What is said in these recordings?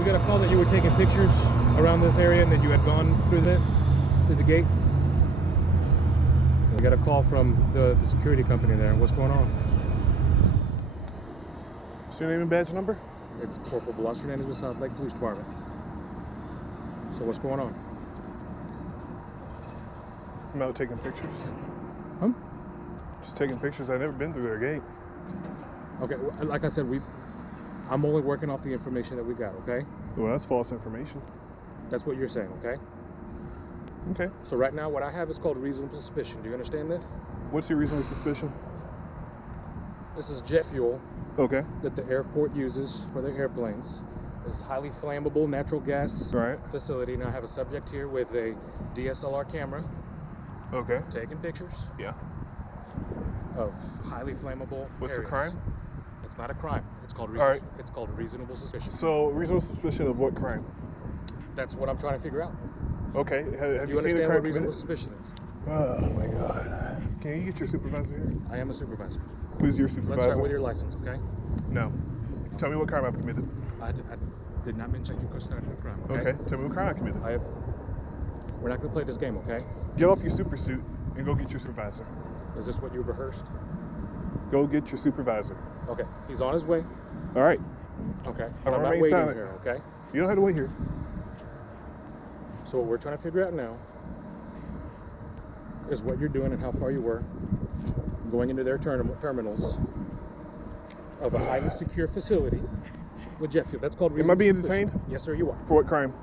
We got a call that you were taking pictures around this area and that you had gone through the gate. We got a call from the security company there. What's going on? What's your name and badge number? It's Corporal Blas Hernandez with South Lake Police Department. So what's going on? I'm out taking pictures. Huh? Just taking pictures. I've never been through their gate. Okay, well, like I said, I'm only working off the information that we got, okay? Well, that's false information. That's what you're saying, okay? Okay. So right now, what I have is called reasonable suspicion. Do you understand this? What's your reasonable suspicion? This is jet fuel Okay. that the airport uses for their airplanes. It's highly flammable natural gas facility. Now I have a subject here with a DSLR camera. Okay. Taking pictures. Yeah. Of highly flammable What's areas. the crime? It's not a crime. It's called It's called reasonable suspicion. So reasonable suspicion of what crime? That's what I'm trying to figure out. Okay. Have Do you you seen a understand crime what reasonable committed? suspicion is? Oh my God. Can you get your supervisor here? I am a supervisor. Who's your Let's supervisor? start with your license, okay? No. Tell me what crime I've committed. I did not mention you started a crime, okay? Okay. Tell me what crime I committed. We're not going to play this game, okay? Get off your super suit and go get your supervisor. Is this what you rehearsed? Go get your supervisor. Okay, he's on his way. All right. Okay, I'm I'm not remain waiting silent. here, okay? You don't have to wait here. So what we're trying to figure out now is what you're doing and how far you were going into their terminals of a highly secure facility with jet fuel. That's called reasonable Am I being suspicion. detained? Yes, sir, you are. For what crime?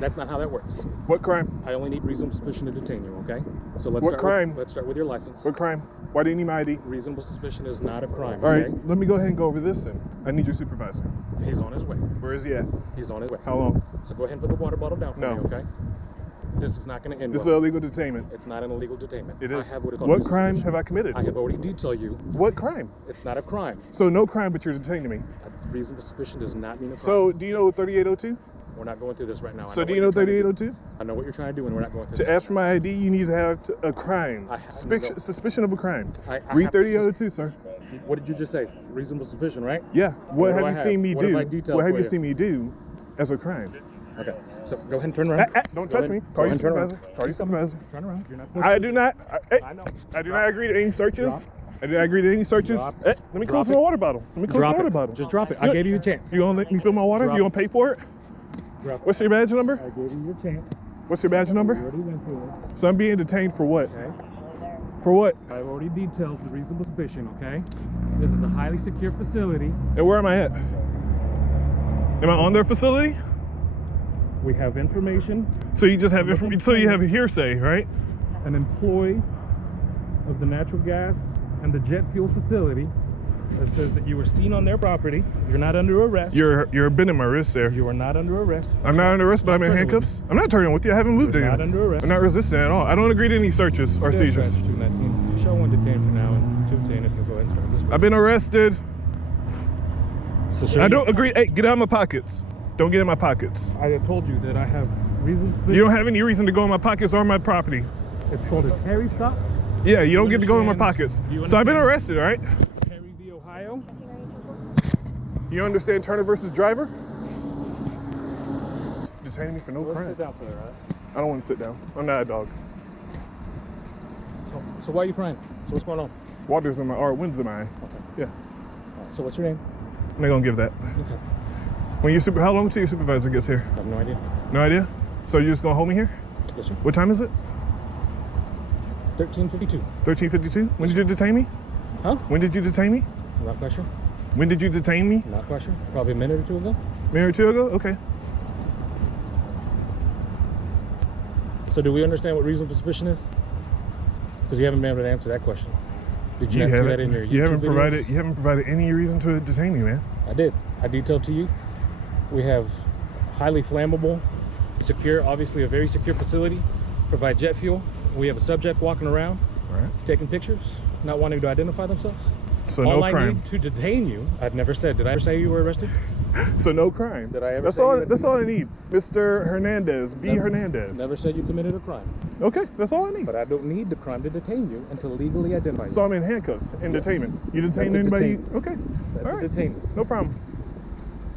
That's not how that works. What crime? I only need reasonable suspicion to detain you, okay? So let's What crime? let's start with your license. What crime? Why do you need my ID? Reasonable suspicion is not a crime, All right, okay? let me go ahead and go over this then. I need your supervisor. He's on his way. Where is he at? He's on his way. How long? So go ahead and put the water bottle down for No. me, okay? This is not going to end This is well. illegal detainment. It's not an illegal detainment. It is. I have what is called What reasonable crime suspicion. have I committed? I have already detailed you. What crime? It's not a crime. So no crime, but you're detaining me. Reasonable suspicion does not mean a crime. So do you know 3802? We're not going through this right now. So do you know 3802? I know what you're trying to do, and we're not going through To this. ask for my ID, you need to have a crime. I have Suspicion of a crime. I Read have 3802, sir. What did you just say? Reasonable suspicion, right? Yeah. What do have I you have? seen me What do? have I detailed What have for you you? seen me do as a crime? Okay. So go ahead and turn around. Don't Go touch ahead. me. Go Call your ahead and turn around. supervisor. Call your supervisor. Turn around. You're not supposed I do not. I know. I do not agree to any searches. Drop. I do not agree to any searches. Drop. Let me Drop close it. my water bottle. Let me close Drop my water it. bottle. Just drop it. I Look, gave you a chance. You gonna let me fill my water? Drop You gonna pay for it? Drop it. What's your badge number? I gave you your chance. What's your badge We number? already went through this. So I'm being detained for what? Okay. For what? I've already detailed the reasonable suspicion, okay? This is a highly secure facility. And where am I at? Am I on their facility? We have information. So you just have information. So you have a hearsay, right? An employee of the natural gas and the jet fuel facility that says that you were seen on their property. You're not under arrest. You're bending my wrist there. You are not under arrest. I'm not under arrest, but I'm in Turning with handcuffs. I'm not turning with you. I haven't moved You're anything. not under arrest. I'm not resisting at all. I don't agree to any searches or seizures. Show one detained for now and 210 if you'll go ahead and start this. I've been arrested. So, sir, I don't agree. Hey, get out of my pockets. Don't get in my pockets. I had told you that I have reason. You don't have any reason to go in my pockets or my property. It's called a Terry stop. Yeah, you don't get to go in my understand? pockets. Do you So I've been understand? arrested, all right? Terry v. Ohio. You understand Turner versus Driver? Detaining me for no crime. Sit down for that, right? I don't want to sit down. I'm not a dog. So why are you crying? So what's going on? Water's in my, or wind's in my eye. Okay. Yeah. All right, so what's your name? I'm not gonna give that. Okay. How long till your supervisor gets here? I have no idea. No idea? So you're just gonna hold me here? Yes, sir. What time is it? 1352. 13:52? When did you detain me? Huh? When did you detain me? Not quite sure. When did you detain me? Not quite sure. Probably a minute or two ago. A minute or two ago? Okay. So do we understand what reasonable suspicion is? Because you haven't been able to answer that question. Did you not see that in your YouTube You haven't videos? provided any reason to detain me, man. I did. I detailed to you. We have highly flammable, secure, obviously a very secure facility. Provide jet fuel. We have a subject walking around, Right. taking pictures, not wanting to identify themselves. So All no I crime. need to detain you, I've never said. Did I ever say you were arrested? So no crime. Did I ever That's say all. you had- That's all I need, Mr. Hernandez. B. Never- Hernandez. Never said you committed a crime. Okay, that's all I need. But I don't need the crime to detain you and to legally identify you. So I'm in handcuffs in Yes. detainment. You detain That's a anybody? detainment. Okay. That's all a right. detainment. No problem.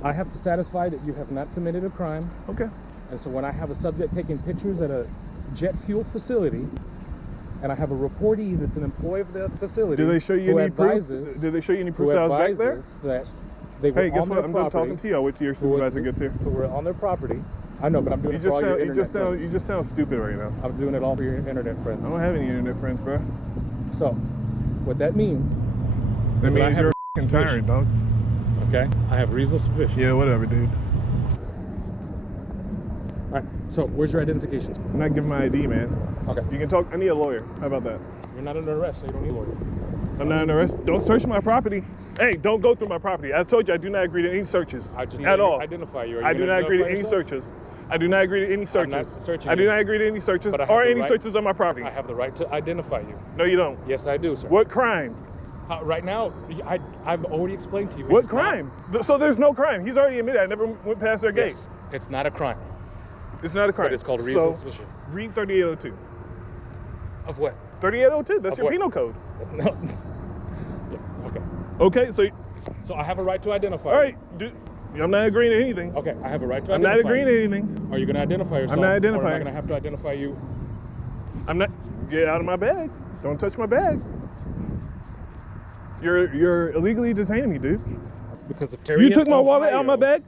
I have to satisfy that you have not committed a crime. Okay. And so when I have a subject taking pictures at a jet fuel facility, and I have a reportee that's an employee of the facility, Did they show you any proof? Did they show you any proof that I was back there? That they were Hey, guess on what? their I'm done property, talking to you. I'll wait till your supervisor gets here. who were on their property. I know, but I'm doing it for all your internet friends. You just sound stupid right now. I'm doing it all for your internet friends. I don't have any internet friends, bro. So, what that means That is that I means have you're a f***ing tyrant, dog. Okay, I have reasonable suspicion. Yeah, whatever, dude. All right, so where's your identifications? I'm not giving my ID, man. Okay. You can talk. I need a lawyer. How about that? You're not under arrest, so you don't need a lawyer. I'm not under arrest. Don't search my property. Hey, don't go through my property. I told you I do not agree to any searches I just at all. Identify you. I do not agree to any searches. I do not agree to any searches. I'm not searching I do you. not agree to any searches But I have or the any right- searches on my property. I have the right to identify you. No, you don't. Yes, I do, sir. What crime? Right now, I've already explained to you. What it's crime? So there's no crime. He's already admitted I never went past their gate. Yes, it's not a crime. It's not a crime. But it's called reasonable So suspicion. read 3802. Of what? 3802. That's Of your what? penal code. No. Yeah, okay. Okay, so So I have a right to identify. all right, dude. I'm not agreeing to anything. You. Okay, I have a right to I'm identify. not agreeing you. to anything. Are you going to identify yourself? I'm not Or am identifying. I going to have to identify you? I'm not. Get out of my bag. Don't touch my bag. You're illegally detaining me, dude. Because of Terry. You took my wallet out of my bag?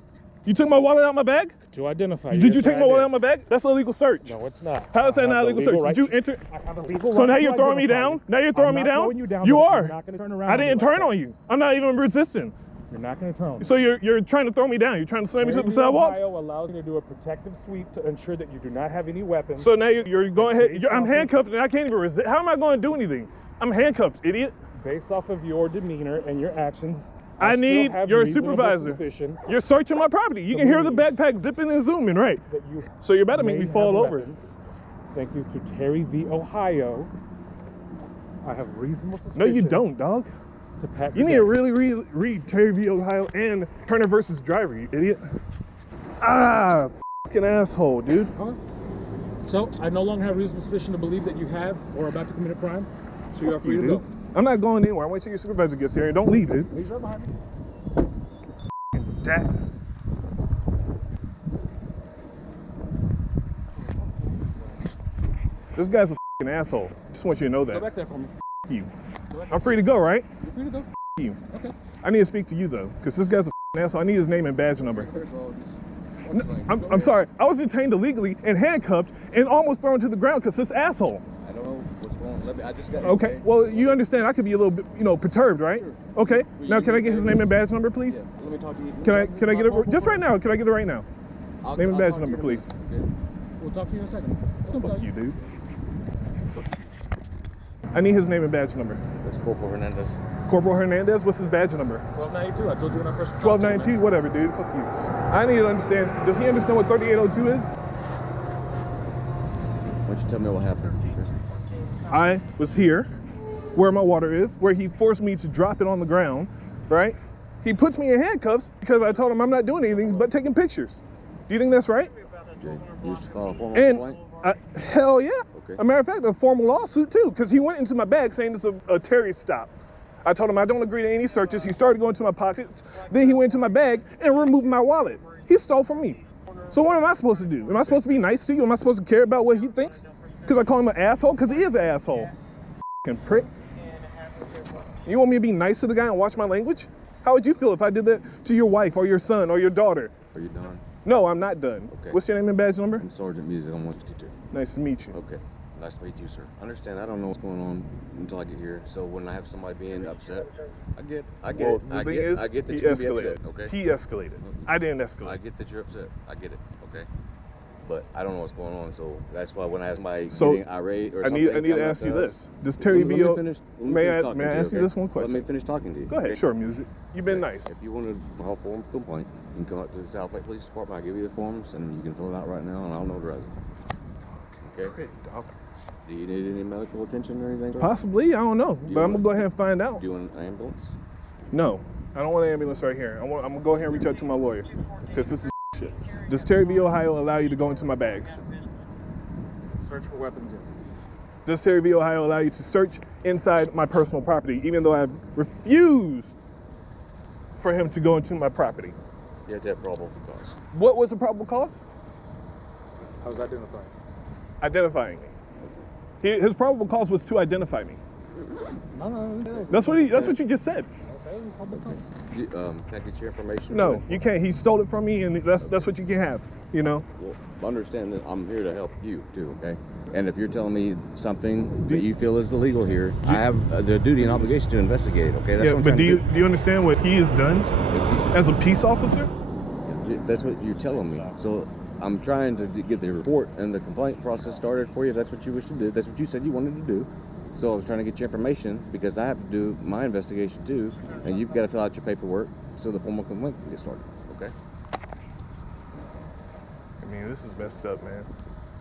You took my wallet out of my bag? To identify you. Did you Yes, take I my wallet did. out of my bag? That's a legal search. No, it's not. How is that I not have a the legal search? right Did you to- enter? I have a legal So right now to you're throwing me identify down? you. Now you're throwing I'm me not down? throwing you down. You because are. You're not going to turn around. I on me didn't like turn that. on you. I'm not even resisting. You're not going to turn on me. So you're trying to throw me down. You're trying to slam me to the Terry, sidewalk? Ohio allows you to do a protective sweep to ensure that you do not have any weapons. So now you're going ahead. I'm off of- handcuffed and I can't even resist. How am I going to do anything? I'm handcuffed, idiot. Based off of your demeanor and your actions, I still need have your reasonable supervisor. suspicion You're searching my property. You can hear the believe backpack zipping and zooming, right? that you So you're about to make may me fall have over. weapons. Thank you to Terry v. Ohio. I have reasonable suspicion. No, you don't, dog. To pack You the need to gun. really read Terry v. Ohio and Turner versus Driver, you idiot. Ah, fucking asshole, dude. Huh? So I no longer have reasonable suspicion to believe that you have or are about to commit a crime. So you are free You, to dude. go. I'm not going anywhere. I'm waiting till your supervisor gets here. And don't leave, dude. Leave right behind me. Dad. This guy's a fucking asshole. Just want you to know Go that. back there for me. F you. Go back I'm free to go, right? You're free to go. F you. Okay. I need to speak to you though, because this guy's a fucking asshole. I need his name and badge number. First of all, No, I'm sorry. I was detained illegally and handcuffed and almost thrown to the ground because this asshole. I don't know what's going on. I just got Okay. here. Well, you understand I could be a little bit, perturbed, right? Sure. Okay. Will Now, you can I give get me his a name name? and badge number, please? Yeah. Let me talk to you. Can I get it just right now? Can I get it right now? Name and badge number, please. We'll talk to you in a second. Fuck you, dude. I need his name and badge number. That's Corporal Hernandez. Corporal Hernandez, what's his badge number? 1292. I told you when I first talked to you, 1292, whatever, dude. Fuck you. I need to understand. Does he understand what 3802 is? Why don't you tell me what happened? I was here, where my water is, where he forced me to drop it on the ground, right? He puts me in handcuffs because I told him I'm not doing anything but taking pictures. Do you think that's right? Jay, you used to file a formal And complaint? hell yeah. Okay. As a matter of fact, a formal lawsuit too, because he went into my bag saying this is a Terry stop. I told him I don't agree to any searches. He started going to my pockets. Then he went into my bag and removed my wallet. He stole from me. So what am I supposed to do? Am I supposed to be nice to you? Am I supposed to care about what he thinks? Because I call him an asshole? Because he is an asshole. F***ing prick. You want me to be nice to the guy and watch my language? How would you feel if I did that to your wife or your son or your daughter? Are you done? No, I'm not done. Okay. What's your name and badge number? I'm Sergeant Music. I'm 162. Nice to meet you. Okay. Nice to meet you, sir. Understand, I don't know what's going on until I get here. So when I have somebody being upset, I get Well, it. the I thing get, is, I get that he you're gonna be escalated. upset. Okay. He escalated. I didn't escalate. I get that you're upset. I get it. Okay. But I don't know what's going on, so that's why when I have somebody So, getting irate or I something, need to coming ask up you to this. us- Does Terry Let me Vio, finish may I talking to ask you okay? this one question? Let me finish talking to you. Go ahead, okay? sure, music. You've been nice. If you want to file a formal complaint, you can come up to the South Lake Police Department. I'll give you the forms, and you can fill it out right now, and I'll notarize it. Okay? Great, dog. Do you need any medical attention or anything? Possibly, I don't know, you but I'm want- gonna go ahead and find out. Do you want an ambulance? No, I don't want an ambulance right here. I'm gonna go ahead and reach out to my lawyer, because this is shit. Does Terry v. Ohio allow you to go into my bags? Search for weapons, yes. Does Terry v. Ohio allow you to search inside my personal property, even though I've refused for him to go into my property? You have to have probable cause. What was the probable cause? I was identifying. Identifying me. His probable cause was to identify me. No. That's what you just said. Can I get your information? No, you can't. He stole it from me, and that's what you can have. You know. Well, understand that I'm here to help you too, okay? And if you're telling me something that you feel is illegal here, I have the duty and obligation to investigate. Okay? That's what I'm but trying to do you understand what he has done as a peace officer? That's what you're telling me. So I'm trying to get the report and the complaint process started for you. If that's what you wish to do, that's what you said you wanted to do. So I was trying to get your information because I have to do my investigation too, and you've got to fill out your paperwork so the formal complaint can get started. Okay? I mean, this is messed up, man.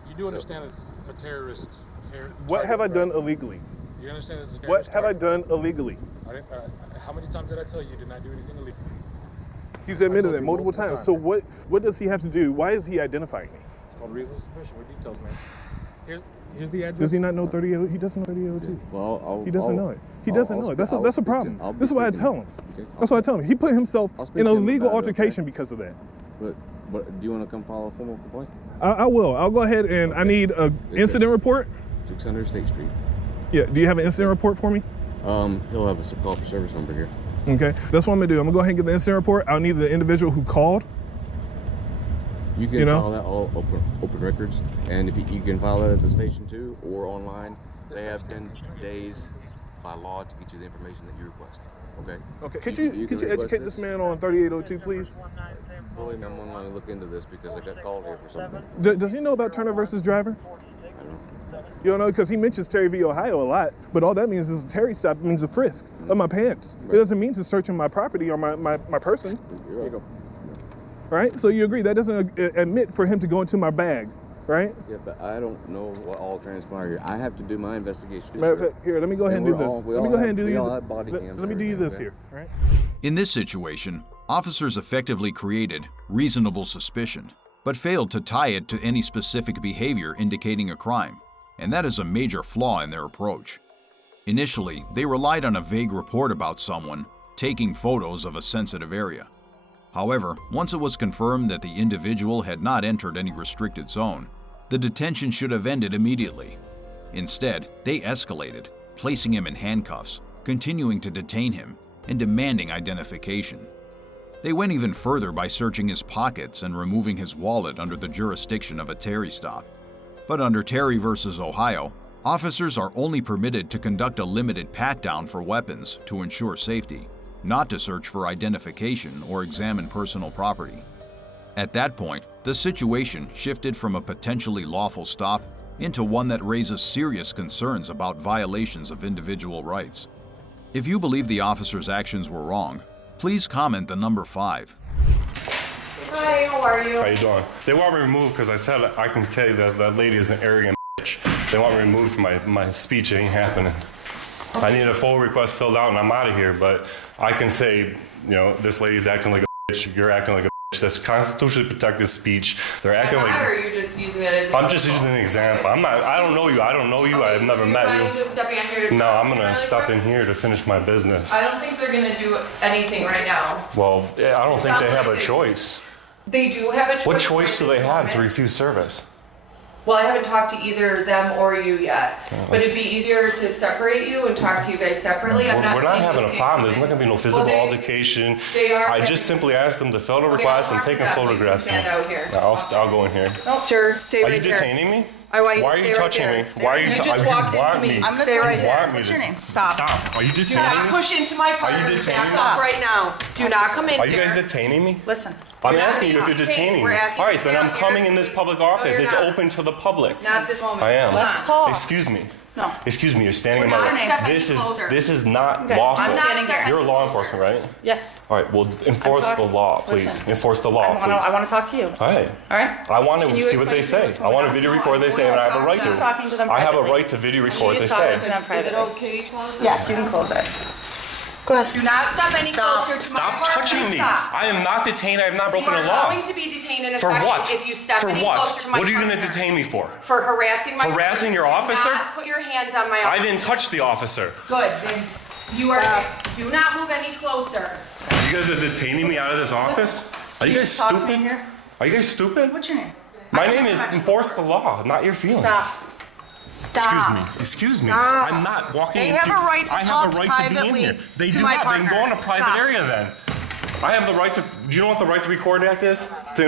You do understand it's a terrorist. What have I done illegally? You understand it's a terrorist? What have I done illegally? How many times did I tell you you did not do anything illegal? He's admitted that multiple multiple times. times. So what does he have to do? Why is he identifying me? It's called reasonable suspicion with details, man. Here's the address. Does he not know 38? He doesn't know 3802. Well, He doesn't know it. He doesn't know it. That's a problem. This is what I tell him. Okay? That's what I tell him. He put himself in a legal about it, okay? altercation because of that. But do you want to come file a formal complaint? I will. I'll go ahead and I need an incident report. 600 State Street. Yeah. Do you have an incident report for me? He'll have a call for service number here. Okay. That's what I'm gonna do. I'm gonna go ahead and get the incident report. I'll need the individual who called. You can file that all open records, and if you can file that at the station too, or online. They have 10 days by law to get you the information that you request. Okay. Okay. Could you educate this man on 3802, please? William, I'm going to look into this because I got called here for something. Does he know about Turner versus Driver? I don't know. You don't know, because he mentions Terry v. Ohio a lot, but all that means is a Terry stop means a frisk of my pants. It doesn't mean to search on my property or my person. Here you go. Right? So you agree that doesn't admit for him to go into my bag, right? Yeah, but I don't know what all transpired here. I have to do my investigation. Matter of fact, here, let me go ahead and do this. Let me go ahead and do Let me do you this okay? here, right? In this situation, officers effectively created reasonable suspicion, but failed to tie it to any specific behavior indicating a crime, and that is a major flaw in their approach. Initially, they relied on a vague report about someone taking photos of a sensitive area. However, once it was confirmed that the individual had not entered any restricted zone, the detention should have ended immediately. Instead, they escalated, placing him in handcuffs, continuing to detain him, and demanding identification. They went even further by searching his pockets and removing his wallet under the jurisdiction of a Terry stop. But under Terry versus Ohio, officers are only permitted to conduct a limited pat-down for weapons to ensure safety, not to search for identification or examine personal property. At that point, the situation shifted from a potentially lawful stop into one that raises serious concerns about violations of individual rights. If you believe the officer's actions were wrong, please comment the number 5. Hi, how are you? How you doing? They want me removed because I said I can tell you that that lady is an arrogant bitch. They want me removed from my speech. It ain't happening. I need a full request filled out and I'm out of here, but I can say, this lady's acting like a bitch, you're acting like a bitch. That's constitutionally protected speech. They're acting like... Or are you just using that as I'm just using an example. I don't know you. I've never met you. Just stepping in here to No, talk I'm to me gonna really step quick? in here to finish my business. I don't think they're gonna do anything right now. Well, I don't think they sounds have like a choice. They do have a choice. What choice do right they this have to moment. refuse service? Well, I haven't talked to either them or you yet. But it'd be easier to separate you and talk to you guys separately. I'm not We're not saying having you a can't problem. come There's in. not going to be no physical Well, altercation. they are I having- just simply asked them to fill the Okay, request I'll and talk take to a them. You can photograph. stand out here. I'll go in here. Sir, stay Are you right there. detaining me? I want you Why to are stay you right touching there. me? Why are you You tou- just you walked want into me. me? I'm gonna Stay tell right you there. that. Want me What's to- your name? Stop. Stop. Are you Do detaining not me? push into my partner. detaining me? Stop right now. Do not come in Are you here. guys detaining me? Listen. I'm We're not asking you if you're detaining. detaining me. We're asking All you right, to then stay I'm out coming here. in this public No, office. you're It's not. open to the public. Not this moment. I am. Let's talk. Excuse me. No. Excuse me. You're standing in We're my not way. stepping This is closer. not Okay, lawful. I'm standing here. You're law enforcement, right? Yes. All right. Well, enforce the talking- law, please. Listen. Enforce the law, I please. want to talk to you. All right. All right? I want Can to you see what they explain to me say. what's I want to going video on? record what they say, and I have a right She's talking to to. them I have a privately. right to video record what they She's talking say. to them Is it privately. okay to close this? Yes, you can close it. Go ahead. Do not step any Stop. closer to Stop my partner. touching me. Stop. I am not detained. I have not You broken are the law. going to be detained in a For second what? if you step For any what? closer to my What are you going to partner. detain me for? For harassing my Harassing your partner. officer? Do not put your hands on my I arm. didn't touch the officer. Good. Then you are. Do not move any closer. You guys are detaining me out of this office? Are you guys Talk to me stupid? here. Are you guys stupid? What's your name? My name is enforce the law, not your feelings. Stop. Stop. Excuse me. Stop. I'm not walking They into... have a right to I talk have a right to be in privately here. They to do my not. They can go partner. in a private Stop. area then. I have the right to... Do you know what the right to record act is? To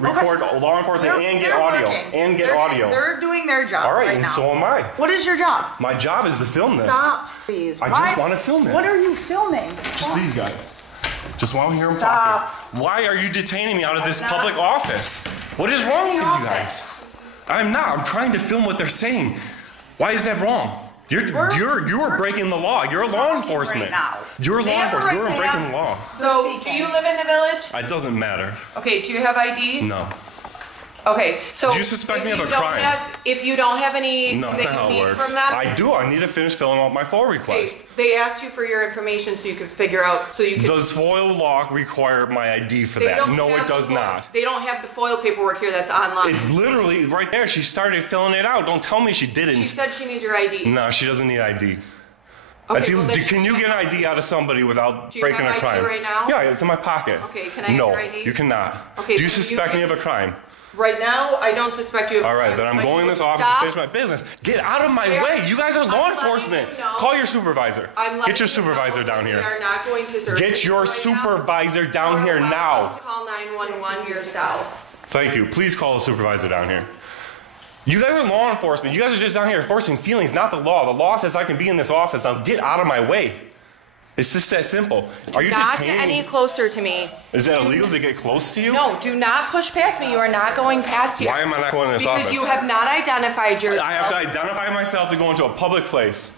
record law enforcement and get audio. Working. And get They're- audio. They're doing their job All right, right and now. so am I. What is your job? My job is to film this. Stop, please. I Why- just want to film it. What are you filming? Just these guys. Just want to hear them Stop. talking. Why are you detaining me out of this public office? What is wrong with you guys? I'm not. I'm trying to film what they're saying. Why is that wrong? You are breaking the law. You're law enforcement. right now. You're They law have a enforcement. right You're to breaking have- the law. So, do you live in the village? It doesn't matter. Okay, do you have ID? No. Okay, so Do you suspect if me of you a don't crime? if you don't have any No, that that's not you how it need works. from them, I do. I need to finish filling out my FOIA okay, request. they asked you for your information so you could figure out, so you could. Does FOIA law require my ID for They that? don't No, have it does the FOIL not. They don't have the FOIL paperwork here that's online. It's literally right there. She started filling it out. Don't tell me she didn't. She said she needs your ID. No, she doesn't need ID. Okay, well, then Can you get an ID out of somebody without Do you breaking have a ID crime? right now? Yeah, it's in my pocket. Okay, can I have no, your ID? you cannot. Okay, Do you then you suspect me can- of a crime? Right now, I don't suspect you of a All right, crime, then I'm but going in you this would office stop- to finish my business. Get out of my Where- way. You guys are I'm law letting enforcement. you know- Call your supervisor. I'm letting Get your you know supervisor down that here. We are not going to search Get this your right now. supervisor down here You're now. welcome to call 911 yourself. Thank you. Please call the supervisor down here. You guys are law enforcement. You guys are just down here enforcing feelings, not the law. The law says I can be in this office. Now get out of my way. It's just that simple. Are you Not detaining any me? closer to me. Is that illegal to get close to you? No, do not push past me. You are not going past here. Why am I not going in this Because office? you have not identified yourself. I have to identify myself to go into a public place.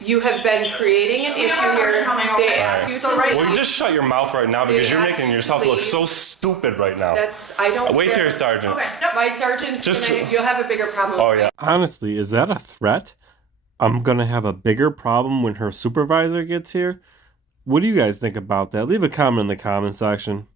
You have been creating an issue have here. something coming They over. asked you So to right- Well, you leave. just shut your mouth right now because They you're asked making you to yourself look leave. so stupid right now. I don't Wait care. till your sergeant. Okay. Yep. My sergeant's Just- you'll have a bigger problem. Oh, yeah. Honestly, is that a threat? I'm gonna have a bigger problem when her supervisor gets here? What do you guys think about that? Leave a comment in the comment section.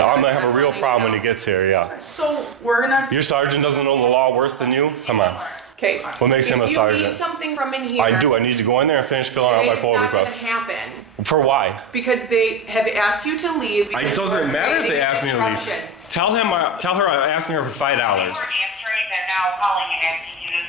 I'm going to have a real problem when he gets here, yeah. So we're gonna. Your sergeant doesn't know the law worse than you? Come on. Okay. What makes him a If you sergeant? need something from in here, I do. I need to go in there and finish filling out my it's full not request. going to happen For why? because they have asked you to leave. It because doesn't you're matter if they creating ask me to leave. disruption. Tell her I'm asking her for $5.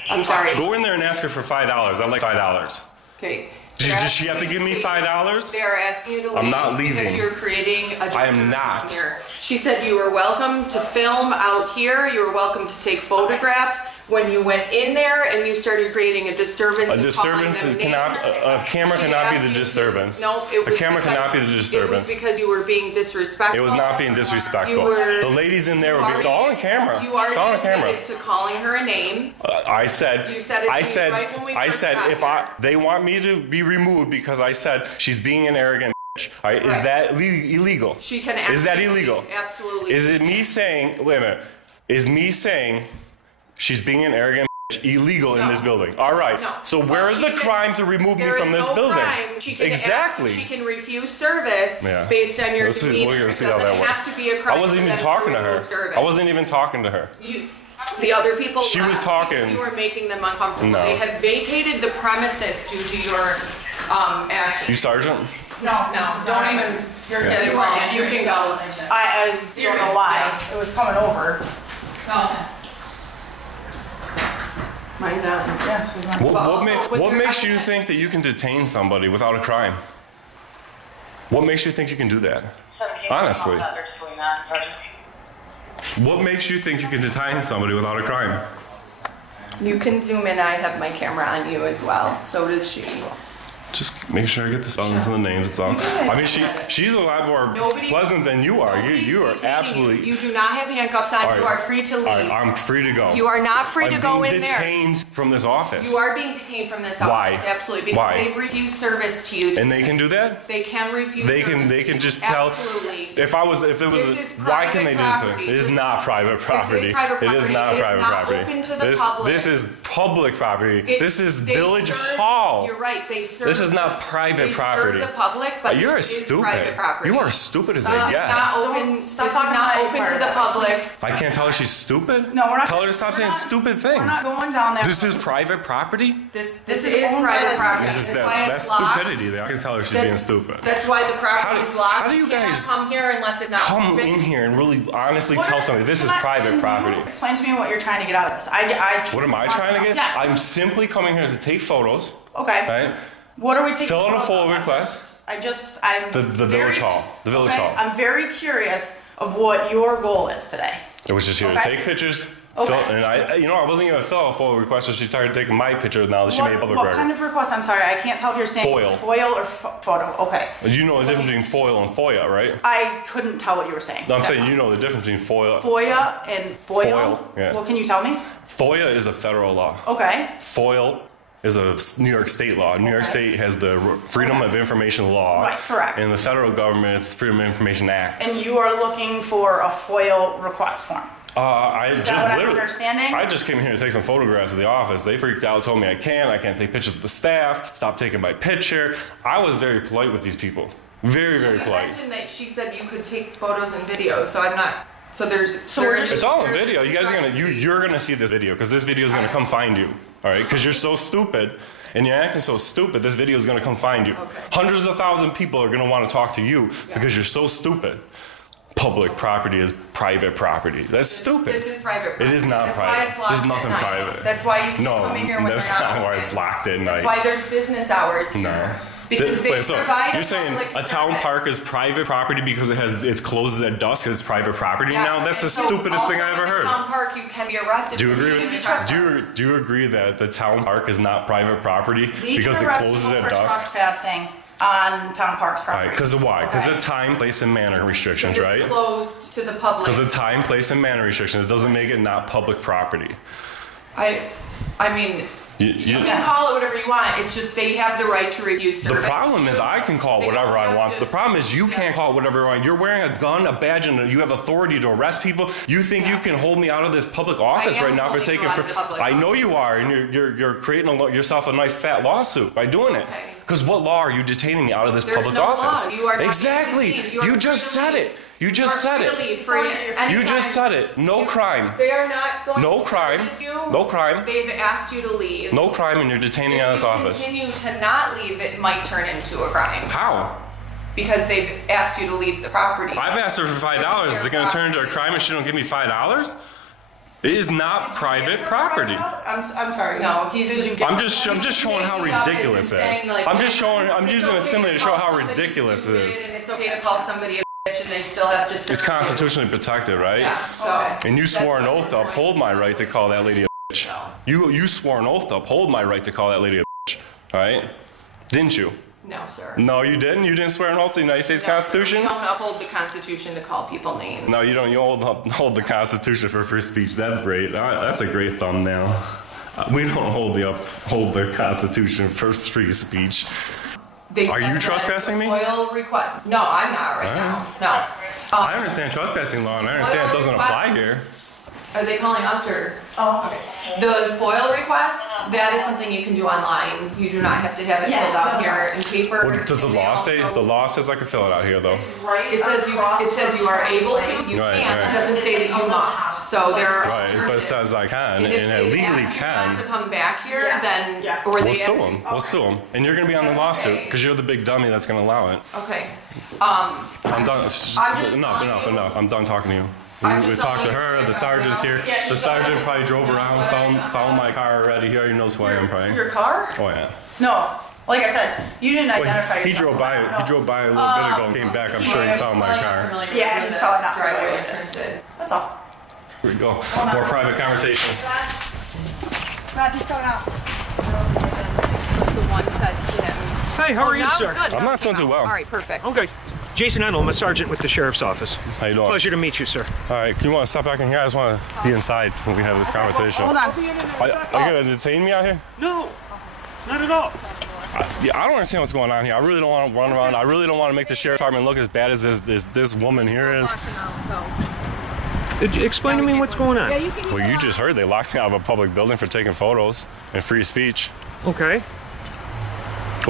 I'm sorry. Go in there and ask her for $5. I'd like $5. Okay. Does she have to give me $5? They are asking you to leave. I'm not leaving. Because you're creating a I am disturbance not. here. She said you were welcome to film out here. You were welcome to take photographs. When you went in there and you started creating a disturbance. A and disturbance calling them cannot. names, A camera she cannot be asked the you to- disturbance. No, it was A camera cannot be the It disturbance. was because you were being disrespectful. It was not being disrespectful. You were- The ladies in there You were being. It's all on camera. You It's all on already camera. admitted to calling her a name. I said. You said it to I me said. right when we I first said got if here. they want me to be removed because I said she's being an arrogant. All right, is Right. that illegal? She can Is that absolutely- illegal? Absolutely. Is it me saying? Wait a minute. Is me saying she's being an arrogant illegal in No. this building? All right. No. So where But is she the can- crime to remove me There from is this no building? crime. She can Exactly. she can refuse service Yeah. based on your Let's see- demeanor. we're gonna see it how doesn't that works. have to be a crime. I wasn't for even them talking to her. remove service. I wasn't even talking to her. The other people. She was left talking. because you were making them uncomfortable. No. They have vacated the premises due to your actions. You sergeant? No, don't even. You're Yeah. getting You wrong. can- you can go. I don't know why. It was coming over. Mine's out. Yeah, she's not. What, Well, what, also with what your makes you evidence- think that you can detain somebody without a crime? What makes you think you can do that? Honestly. What makes you think you can detain somebody without a crime? You can zoom in. I have my camera on you as well. So does she. Just make sure I get the spellings and the names. That's all. I mean, she's a lot more Nobody- pleasant than you are. Nobody's You are detaining absolutely. You do not have handcuffs on. All You right. are free to leave. All right, I'm free to go. You are not free to go in I'm being there. detained from this office. You are being detained from this Why? office, absolutely, because Why? they've refused service to you. And they can do that? They can refuse They service can to you. just tell. Absolutely. If it was, This is why can they private just? property. It is This- not private property. This is private It is property. not It is private not property. open to the public. This is public property. It- This is they Village serve- Hall. You're right, they serve This This is not private property. They serve the public, but You're this is stupid. private property. You are stupid as they This is get. not open. Stop This is talking not about open part to of the that, public. please. I can't tell her she's stupid? No, we're not. Tell her to stop saying stupid things. We're not going down that. This is private property? This This is is owned by private the- property. This is That's why that's it's locked. stupidity there. I can tell her she's That- being stupid. That's why the property is locked. how do you cannot guys come here unless it's not Come open. in here and really honestly What tell are- somebody this is can I- private can property. you Explain to me what you're trying to get out of this. What am I trying to get? Yes. I'm simply coming here to take photos, Okay. right? What are we taking? Fill out a photos full of? request. I'm The village very- hall. The village okay, hall. I'm very curious of what your goal is today. It was just here to Okay. take pictures. Okay. And I wasn't gonna fill out a full request, so she started taking my picture now that she made public What record. kind of request? I'm sorry, I can't tell if you're saying Foil. or photo. Okay. You know the difference between foil and FOIA, right? I couldn't tell what you were saying. No, I'm That's saying all. you know the difference between FOIA. FOIA and foil. Foil, yeah. Well, can you tell me? FOIA is a federal law. Okay. FOIL is a New York State law. New York State has the Freedom of Information Law. Right, correct. And the federal government, it's the Freedom of Information Act. And you are looking for a FOIL request form. Is that what I'm understanding? I just came here to take some photographs of the office. They freaked out, told me I can't take pictures of the staff, stop taking my picture. I was very polite with these people. Very, very You polite. mentioned that she said you could take photos and videos, so I'm not. So there's. So we're just- It's all in there's video. You guys are gonna discrepancy. you're gonna see this video because this video is gonna come find you. All right, because you're so stupid and you're acting so stupid. This video is gonna come find you. Okay. Hundreds of thousands of people are gonna want to talk to you because you're so stupid. Public property is private property. That's stupid. This is private property. It is not That's private. Why it's locked There's nothing at night. private. That's why you can No, come in here when that's they're not not why open. it's locked at That's night. why there's business hours here. No. Because they So provide you're a saying public a town service. park is private property because it closes at dusk. It's private property Yes, now. That's the and so stupidest thing I also ever in the heard. town park, you can be arrested. Do you for agree being with? trespassing. Do you agree that the town park is not private property We because can it arrest closes people at for dusk? trespassing on town parks All property. right, because of why? Because Okay. of time, place, and manner restrictions, Because right? it's closed to the public. Because of time, place, and manner restrictions. It doesn't make it not public property. I mean, You- you can call it whatever you want. It's just they have the right to refuse The service. problem is I can call it They whatever don't I have want. to- The problem is you can't call it whatever you want. You're wearing a gun, a badge, and you have authority to arrest people. You think you can hold me out of this public office am right now for holding taking? you out of the public I know office. you are, and you're creating yourself a nice fat lawsuit by doing it. Okay. Because what law are you detaining me out of this There's public no office? law. You are not exactly. being detained. You are just free to said leave. it. You just said are it. free to leave for You You just anytime. said it. No crime. They are not going No to crime. service you. No crime. They've asked you to leave. No crime, and you're detaining me out of If this you office. continue to not leave, it might turn into a crime How? because they've asked you to leave the property. I've asked her for $5. Is it going to turn into a crime if she don't give me $5? It is not private property. I'm sorry. No, he's just. I'm just showing how making up ridiculous and it is. saying, like, I'm just showing. I'm it's using a okay simile to show call how somebody ridiculous it stupid, is. And it's okay to call somebody a bitch, and they still have to serve It's you. constitutionally protected, right? Yeah. So. And you that's swore an what oath to we're uphold doing. my right to call that lady a bitch. You swore an oath to uphold my right to call that lady a bitch. All right? Didn't you? No, sir. No, you didn't. You didn't swear an oath to the United States No, Constitution. We don't uphold the Constitution to call people names. No, you don't. You hold the Constitution for free speech. That's great. That's a great thumbnail. We don't hold the Constitution for free speech. They Are said you that trespassing me? FOIL request. No, I'm not right now. No. I understand trespassing law, and I understand it doesn't apply here. Are they calling us or? Oh. Okay. The FOIL request, that is something you can do online. You do not have to have it Yes, filled out no. here in paper. What does the They law say? also- The law says I can fill it out here, though. Right. It says you are able to. You Right, can't. right. It doesn't say that you must. So there are Right, but it alternatives. says I can, And if and I they legally ask you can. not to come back here, Yeah, then yeah. or We'll they sue ask them. We'll sue them, and you're gonna be on the That's lawsuit okay. because you're the big dummy that's gonna allow it. Okay. I'm done. just Enough. telling you- I'm done talking to you. I'm We just talked to telling you her. The right sergeant's now. here. Yeah, The you sergeant don't- probably drove around, found my car already. He already knows who I am, probably. Your car? Oh yeah. No. Like I said, you didn't Well, identify he yourself. drove by. No. He drove by a little bit ago and came back. I'm sure he found my Probably not car. familiar with Yeah, where he's the probably not driveway familiar with this. entrance is. That's all. Here we go. More private conversations. Matt, he's coming out. The one says to him. Hey, how are you, now sir? Good. I'm now not it came doing too out. well. All right, perfect. Okay. Jason Ennell, I'm a sergeant with the sheriff's office. How you doing? Pleasure to meet you, sir. All right. You want to step back in here? I just want to be inside when we have this conversation. Hold on. Are you gonna detain me out here? No, not at all. Yeah, I don't understand what's going on here. I really don't want to run around. I really don't want to make the sheriff's department look as bad as this woman here is. Explain to me what's going on. Well, you just heard they locked me out of a public building for taking photos and free speech. Okay.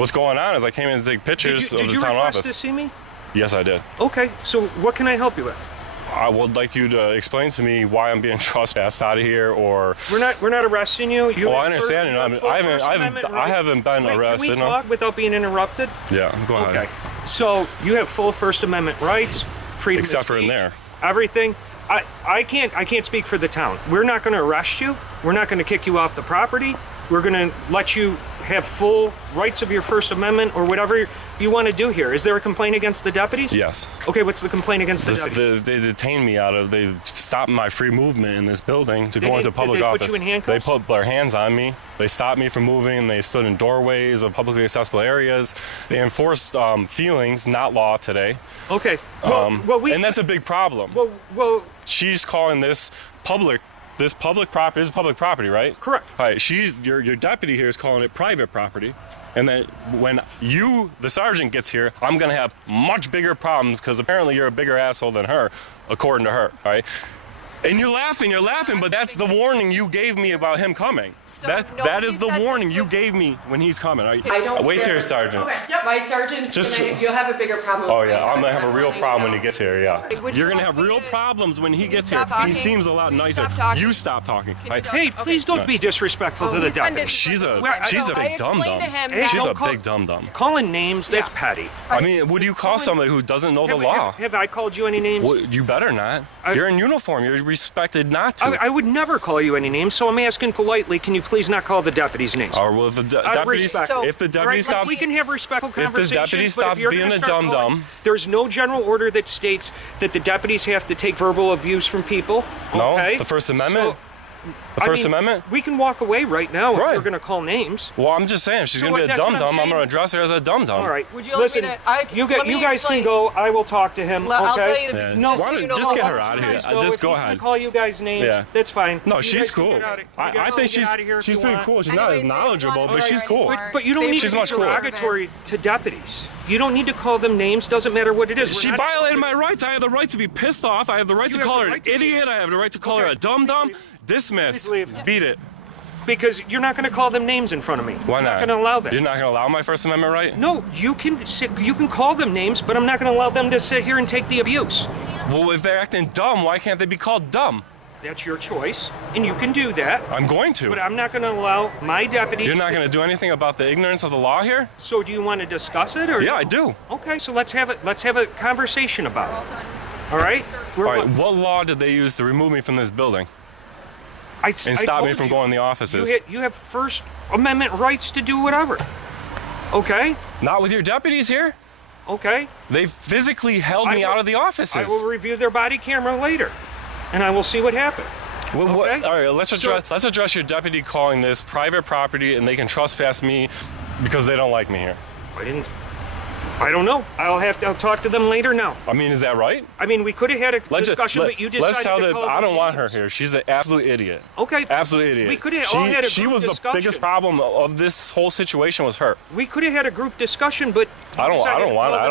What's going on is I came in to take pictures of the town Did you request office. to see me? Yes, I did. Okay, so what can I help you with? I would like you to explain to me why I'm being trespassed out of here, or. We're not arresting you. Well, I understand. I haven't been arrested. Can we talk without being interrupted? Yeah, go ahead. Okay. So you have full First Amendment rights, freedom Except of for in speech, there. everything. I can't speak for the town. We're not going to arrest you. We're not going to kick you off the property. We're going to let you have full rights of your First Amendment or whatever you want to do here. Is there a complaint against the deputies? Yes. Okay, what's the complaint against the deputies? They detained me they stopped my free movement in this building to go into public office. Did they put you in handcuffs? They put their hands on me. They stopped me from moving. They stood in doorways of publicly accessible areas. They enforced feelings, not law today. Okay. And that's a big problem. Well, She's calling this public property. This is public property, right? Correct. All right. Your deputy here is calling it private property. And then when the sergeant gets here, I'm gonna have much bigger problems because apparently you're a bigger asshole than her, according to her, all right? And you're laughing, but that's the warning you gave me about him coming. So that is the nobody said warning this you was- gave me when he's coming. All right? I don't Wait care. here, Sergeant. My sergeant's you'll have a bigger problem. Oh with my yeah, I'm gonna have a sergeant. real I'm problem when letting he gets here. Yeah, Would you you're gonna like have me real to- problems when he Can you gets here. stop talking? He seems a lot Can you nicer. stop talking? You stop talking. Can you Right? stop- hey, Okay. please don't be disrespectful to the he's been deputies. She's a disrespectful. I big dum explained dum. to him Hey, that- She's don't a call- big dum dum. Calling names, that's Yeah. petty. I mean, what do you call somebody who doesn't know the law? Have I called you any names? Well, you better not. You're in uniform. You're respected not to. I would never call you any names, so I'm asking politely, can you please not call the deputies names? Or will the Out of deputy? respect. So- If the All deputy right, stops, we can have respectful the conversations. deputy but if stops you're being gonna a start dum-dum- calling- There's no general order that states that the deputies have to take verbal abuse from people. no, Okay? the First Amendment. The First Amendment. We can walk away right now if Right. we're going to call names. Well, I'm just saying, if she's So gonna be a that's what dum I'm dum, I'm saying. gonna address her as a dum dum. All right. Would you like Listen, me to- you let me guys can explain. go. I will talk to him. I'll okay? tell you Yeah. No, just so you know just how get much her out of you here. guys Go. Just If go he's gonna ahead. call you guys names. Yeah. That's fine. No, You she's guys can cool. get out of- you I guys think can get out of here if she's you pretty want. cool. She's not Anyways, as they don't knowledgeable, want but to she's hire cool. anymore. But you don't They need She's to be much cooler. derogatory to deputies. You don't need to call them names. Doesn't matter what it is. She We're not- violated my rights. I have the right to be pissed off. I have the right You to have call the her an right to be- idiot. I have the right to call her Okay. a dum dum. Please leave. Dismiss. Please leave. Beat it. Because you're not going to call them names in front of me. Why I'm not? not going to allow that. You're not gonna allow my First Amendment right? No, you can call them names, but I'm not going to allow them to sit here and take the abuse. Well, if they're acting dumb, why can't they be called dumb? That's your choice, and you can do that. I'm going to. But I'm not going to allow my deputies. You're not gonna do anything about the ignorance of the law here? So do you want to discuss it, or Yeah, no? I do. Okay, so let's have a conversation about it. All right. All right. What law did they use to remove me from this building and stop me from going in the offices? You have First Amendment rights to do whatever. Okay. Not with your deputies here. Okay. They physically held I me will- out of the offices. I will review their body camera later, and I will see what happened. Okay. All right, let's address your deputy calling this private property, and they can trespass me because they don't like me here. I don't know. I'll talk to them later now. I mean, is that right? I mean, we could have had a discussion, but you decided let's tell to them call I them don't want her names. here. She's an absolute idiot. Okay. Absolute idiot. We could have all had a She group was the discussion. biggest problem of this whole situation was her. We could have had a group discussion, but I don't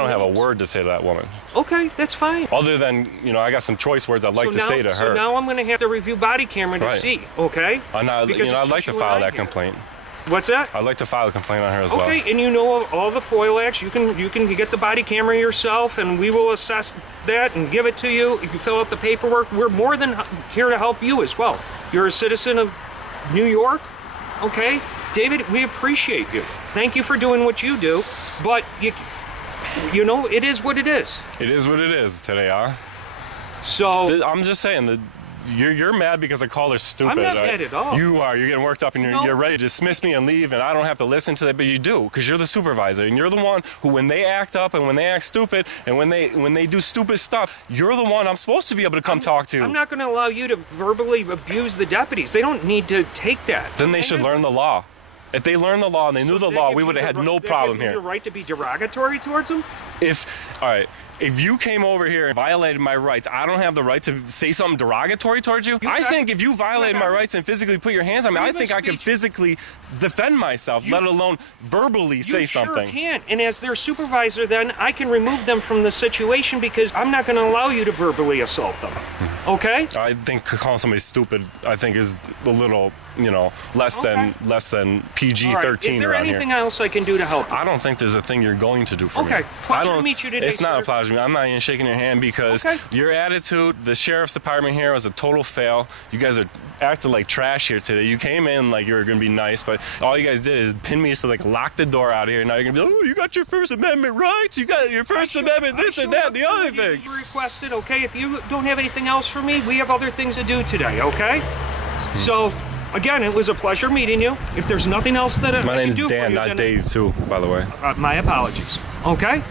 have a word. word to say to that woman. Okay, that's fine. Other than, I got some choice words I'd like to say to her. So now I'm going to have to review body camera to Right. see, okay? Because I'd it's like just to you and file I that here. complaint. What's that? I'd like to file a complaint on her as well. Okay, and you know all the FOIL acts. You can get the body camera yourself, and we will assess that and give it to you. You can fill out the paperwork. We're more than here to help you as well. You're a citizen of New York, okay? David, we appreciate you. Thank you for doing what you do, but you know, it is what it is. It is what it is today, huh? So I'm just saying that you're mad because I called her stupid. I'm not right? mad at all. You are. You're getting worked up and No. you're ready to dismiss me and leave, and I don't have to listen to that, but you do because you're the supervisor and you're the one who, when they act up and when they act stupid and when they do stupid stuff, you're the one I'm supposed to be able to come talk to. I'm not going to allow you to verbally abuse the deputies. They don't need to take that. Then they should learn the law. If they learned the law and they knew the law, we would have had no problem That gives you here. the right to be derogatory towards them? All right, If you came over here and violated my rights, I don't have the right to say something derogatory towards you. I think if you violated my rights and physically put your hands on me, I think I can physically defend myself, let alone verbally say something. You sure can. And as their supervisor, then I can remove them from the situation because I'm not going to allow you to verbally assault them. Okay? I think calling somebody stupid, I think, is a little, you know, less than PG-13 All right. Is there around anything here. else I can do to help you? I don't think there's a thing you're going to do for me. Okay. Pleasure to meet you today, It's not sir. a pleasure to me. I'm not even shaking your hand because your attitude, the sheriff's department here was a total fail. You guys are acting like trash here today. You came in like you were gonna be nice, but all you guys did is pin me to like lock the door out of here. Now you're gonna be like, oh, you got your First Amendment rights. You got your First Amendment, this and that, the other thing. You requested, okay? If you don't have anything else for me, we have other things to do today, okay? So, again, it was a pleasure meeting you. If there's nothing else that I My can name's do Dan, for you, not then Dave, too, by the way. My apologies. Okay?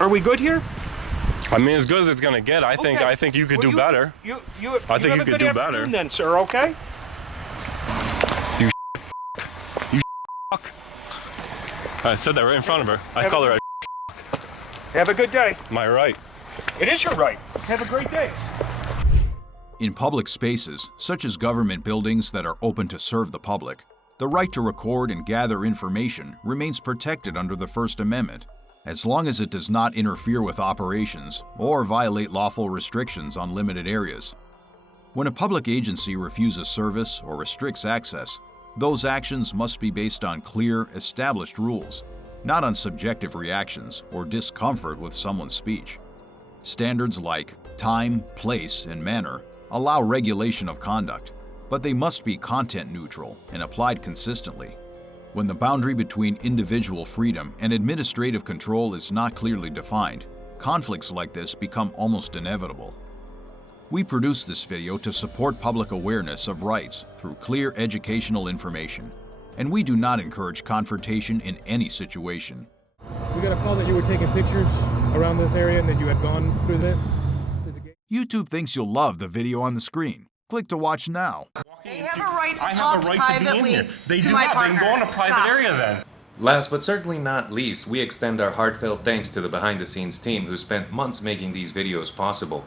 Are we good here? I mean, as good as it's gonna get. I think you could do better. I think you could do better. Then, sir. Okay? You fuck. I said that right in front of her. I called her a Have a good day. My right. It is your right. Have a great day. In public spaces, such as government buildings that are open to serve the public, the right to record and gather information remains protected under the First Amendment, as long as it does not interfere with operations or violate lawful restrictions on limited areas. When a public agency refuses service or restricts access, those actions must be based on clear, established rules, not on subjective reactions or discomfort with someone's speech. Standards like time, place, and manner allow regulation of conduct, but they must be content neutral and applied consistently. When the boundary between individual freedom and administrative control is not clearly defined, conflicts like this become almost inevitable. We produce this video to support public awareness of rights through clear educational information, and we do not encourage confrontation in any situation. We got a call that you were taking pictures around this area and that you had gone through this. YouTube thinks you'll love the video on the screen. Click to watch now. They have a right to I talk have a right to be in here. They do my not. They partner. can go in a private Stop. area then. Last but certainly not least, we extend our heartfelt thanks to the behind-the-scenes team who spent months making these videos possible.